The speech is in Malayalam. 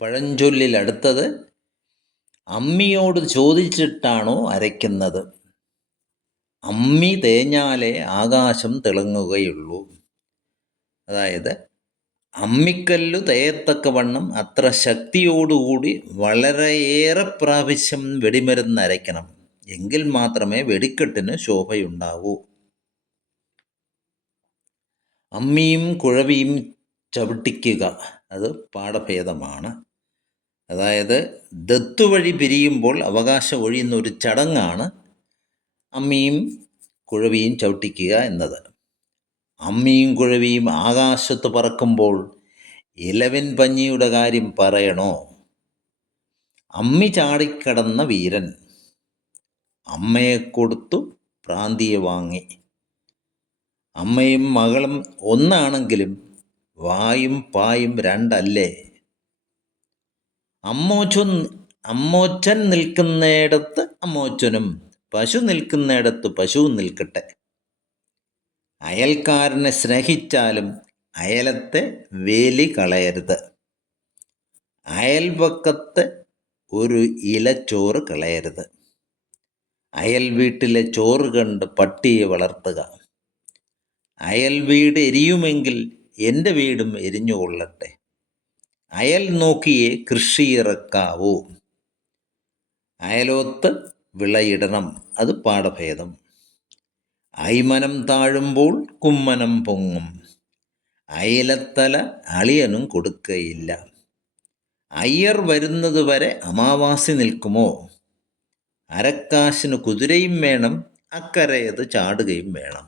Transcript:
പഴഞ്ചൊല്ലിൽ അടുത്തത് അമ്മിയോട് ചോദിച്ചിട്ടാണോ അരയ്ക്കുന്നത്? അമ്മി തേഞ്ഞാലേ ആകാശം തിളങ്ങുകയുള്ളൂ. അതായത് അമ്മിക്കല്ലു തേയത്തക്കവണ്ണം അത്ര ശക്തിയോടുകൂടി വളരെയേറെ പ്രാവശ്യം വെടിമരുന്ന് അരയ്ക്കണം. എങ്കിൽ മാത്രമേ വെടിക്കെട്ടിന് ശോഭയുണ്ടാവൂ. അമ്മിയും കുഴവിയും ചവിട്ടിക്കുക, അത് പാഠഭേദമാണ്. അതായത് ദത്തുവഴി പിരിയുമ്പോൾ അവകാശം ഒഴിയുന്ന ഒരു ചടങ്ങാണ് അമ്മിയും കുഴവിയും ചവിട്ടിക്കുക എന്നത്. അമ്മിയും കുഴവിയും ആകാശത്ത് പറക്കുമ്പോൾ ഇലവൻ പഞ്ഞിയുടെ കാര്യം പറയണോ? അമ്മി ചാടിക്കടന്ന വീരൻ അമ്മയെ കൊടുത്തു പ്രാന്തിയെ വാങ്ങി. അമ്മയും മകളും ഒന്നാണെങ്കിലും വായും പായും രണ്ടല്ലേ? അമ്മോച്ചൻ നിൽക്കുന്നിടത്ത് അമ്മോച്ചനും, പശു നിൽക്കുന്നിടത്ത് പശുവും നിൽക്കട്ടെ. അയൽക്കാരനെ സ്നേഹിച്ചാലും അയലത്തെ വേലി കളയരുത്. അയൽപക്കത്തെ ഒരു ഇലച്ചോറ് കളയരുത്. അയൽ വീട്ടിലെ ചോറ് കണ്ട് പട്ടിയെ വളർത്തുക. അയൽ വീട് എരിയുമെങ്കിൽ എൻ്റെ വീടും എരിഞ്ഞുകൊള്ളട്ടെ. അയൽ നോക്കിയേ കൃഷി ഇറക്കാവൂ. അയലോത്ത് വിളയിടണം, അത് പാഠഭേദം. അയ്മനം താഴുമ്പോൾ കുമ്മനം പൊങ്ങും, അയലത്തല അളിയനും കൊടുക്കയില്ല. അയ്യർ വരുന്നത് വരെ അമാവാസി നിൽക്കുമോ? അരക്കാശിന് കുതിരയും വേണം, അക്കരയത് ചാടുകയും വേണം.